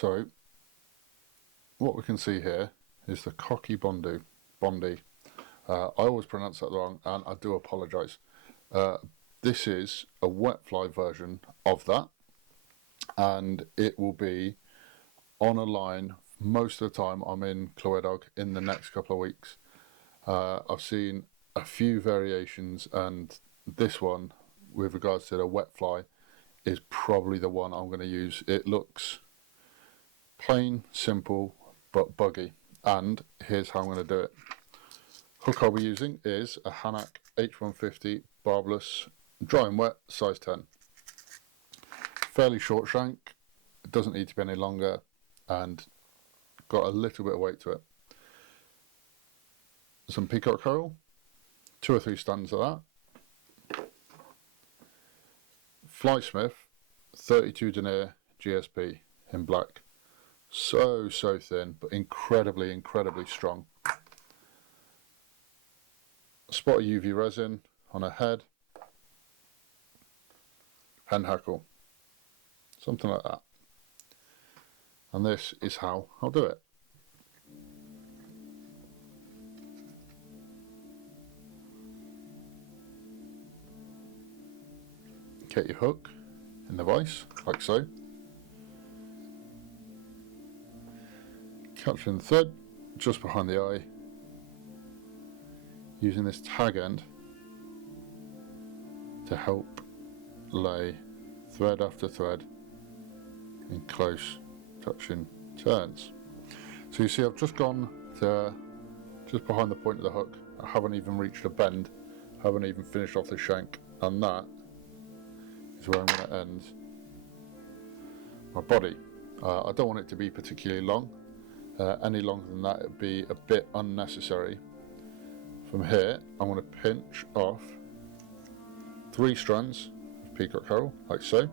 So what we can see here is the Cocky Bonddu. I always pronounce that wrong, and I do apologise. This is a wet fly version of that, and it will be on a line most of the time I'm in Clywedog in the next couple of weeks. I've seen a few variations, and this one, with regards to the wet fly, is probably the one I'm going to use. It looks plain, simple, but buggy, and here's how I'm going to do it. Hook I'll be using is a Hanak H150 barbless, dry and wet, size 10. Fairly short shank, it doesn't need to be any longer, and got a little bit of weight to it. Some peacock herring, 2 or 3 stands of that. Fly Smith 32 denier GSP in black. So thin, but incredibly strong. A spot of UV resin on a head, pen hackle, something like that. And this is how I'll do it. Get your hook in the vise, like so. Capturing the thread just behind the eye, using this tag end to help lay thread after thread in close touching turns. So you see I've just gone to just behind the point of the hook. I haven't even reached a bend, haven't even finished off the shank, and that is where I'm going to end my body. I don't want it to be particularly long. Any longer than that, it would be a bit unnecessary. From here, I'm going to pinch off 3 strands of peacock herring, like so.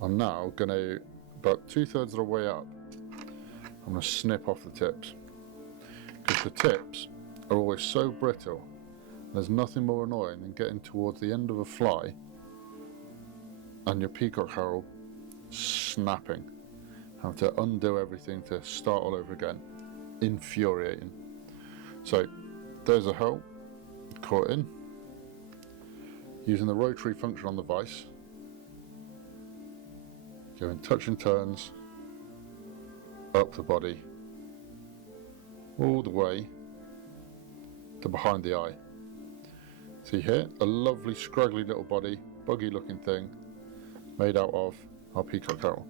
I'm now going to, about 2/3 of the way up, I'm going to snip off the tips. Because the tips are always so brittle, there's nothing more annoying than getting towards the end of a fly and your peacock herring snapping. Have to undo everything to start all over again. Infuriating. So there's a hole caught in. Using the rotary function on the vise, going touch and turns up the body all the way to behind the eye. See here, a lovely scraggly little body, buggy looking thing made out of our peacock herring.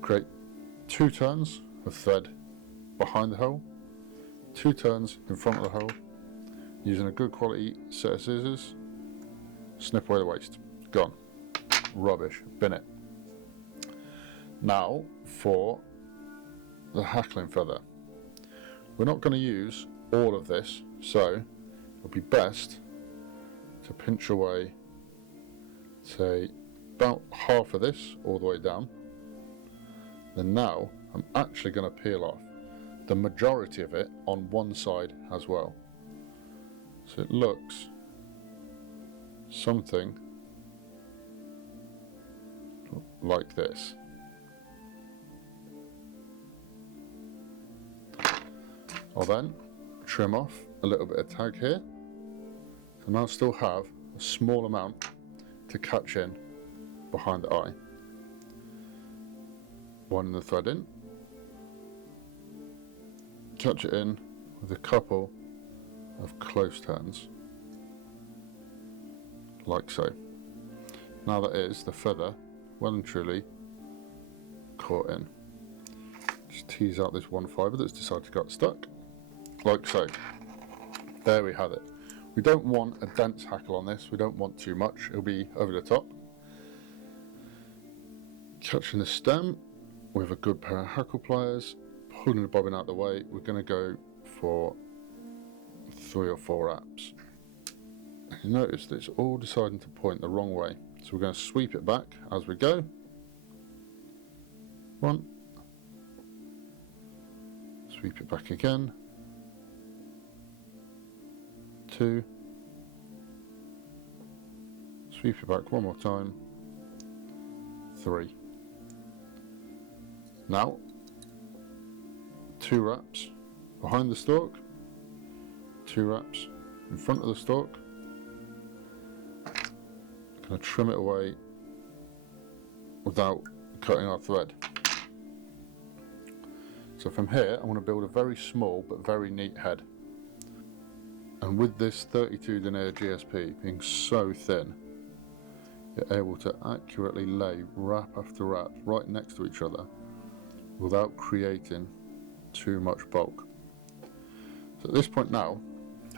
Create 2 turns of thread behind the hole, 2 turns in front of the hole, using a good quality set of scissors, snip away the waste. Gone. Rubbish. Bin it. Now for the hackling feather. We're not going to use all of this, so it'll be best to pinch away, say, about half of this all the way down. Then now I'm actually going to peel off the majority of it on one side as well. So it looks something like this. I'll then trim off a little bit of tag here, and I'll still have a small amount to catch in behind the eye. Winding the thread in, catch it in with a couple of close turns, like so. Now that is the feather well and truly caught in. Just tease out this one fibre that's decided to get stuck, like so. There we have it. We don't want a dense hackle on this, we don't want too much, it'll be over the top. Catching the stem with a good pair of hackle pliers, pulling the bobbin out the way, we're going to go for 3 or 4 wraps. You notice that it's all deciding to point the wrong way, so we're going to sweep it back as we go. 1, sweep it back again, 2, sweep it back one more time, 3. Now, 2 wraps behind the stalk, 2 wraps in front of the stalk. I'm going to trim it away without cutting our thread. So from here, I want to build a very small but very neat head. And with this 32 denier GSP being so thin, you're able to accurately lay wrap after wrap right next to each other without creating too much bulk. So at this point now,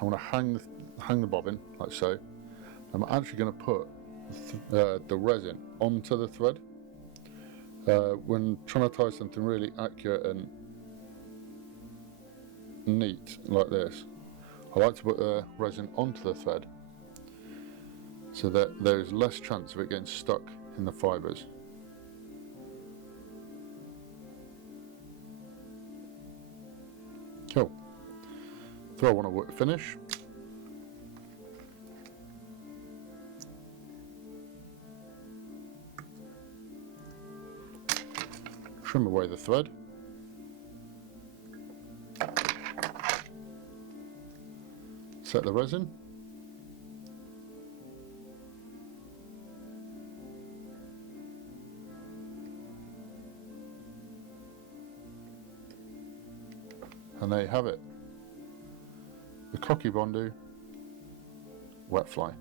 I want to hang the bobbin like so. I'm actually going to put the resin onto the thread. When trying to tie something really accurate and neat like this, I like to put the resin onto the thread so that there's less chance of it getting stuck in the fibres. Cool. Throw one to finish. Trim away the thread. Set the resin. And there you have it. The Coch Bonddu wet fly.